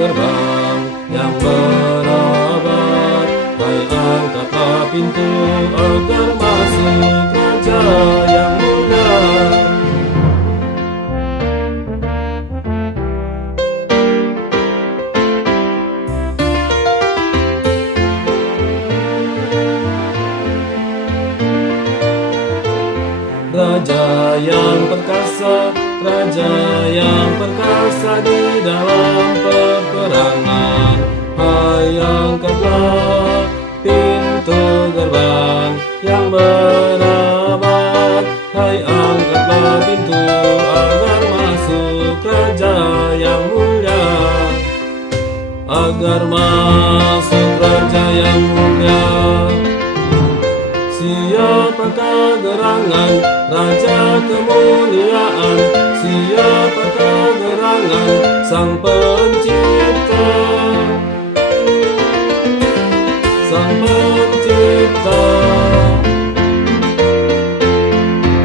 gerbang yang merabat. Hai, angkatlah pintu agar masuk Raja yang mulia. Raja yang perkasa, Raja yang perkasa di dalam peperangan. Hai, angkatlah pintu gerbang yang merabat. Hai, angkatlah pintu agar masuk Raja yang mulia. Agar masuk Raja yang mulia. Siapakah gerangan Raja kemuliaan? Siapakah gerangan Sang Pencipta? Sang Pencipta.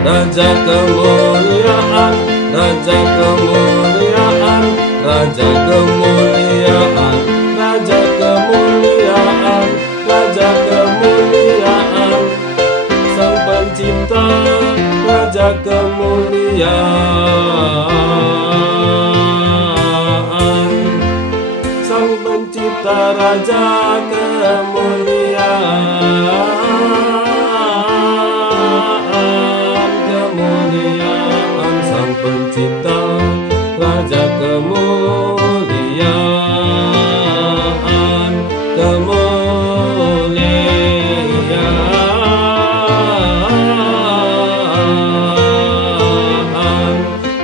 Raja kemuliaan, Raja kemuliaan, Raja kemuliaan, Raja kemuliaan, Raja kemuliaan. Sang Pencipta, Raja kemuliaan. Sang Pencipta, Raja kemuliaan. Kemuliaan Sang Pencipta, Raja kemuliaan.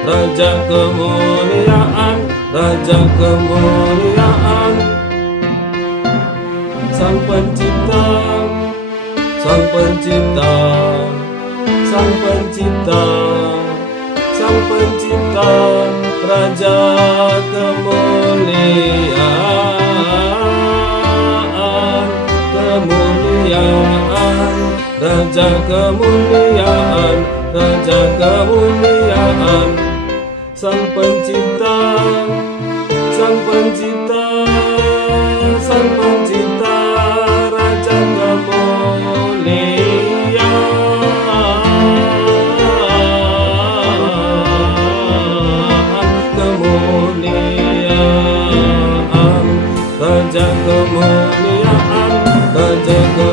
Raja kemuliaan, Raja kemuliaan. Sang Pencipta, Sang Pencipta, Sang Pencipta, Sang Pencipta, Raja kemuliaan. Kemuliaan, Raja kemuliaan, Raja kemuliaan. Sang Pencipta, Sang Pencipta, Sang Pencipta, Raja kemuliaan. Kemuliaan, Raja kemuliaan, Raja kemuliaan.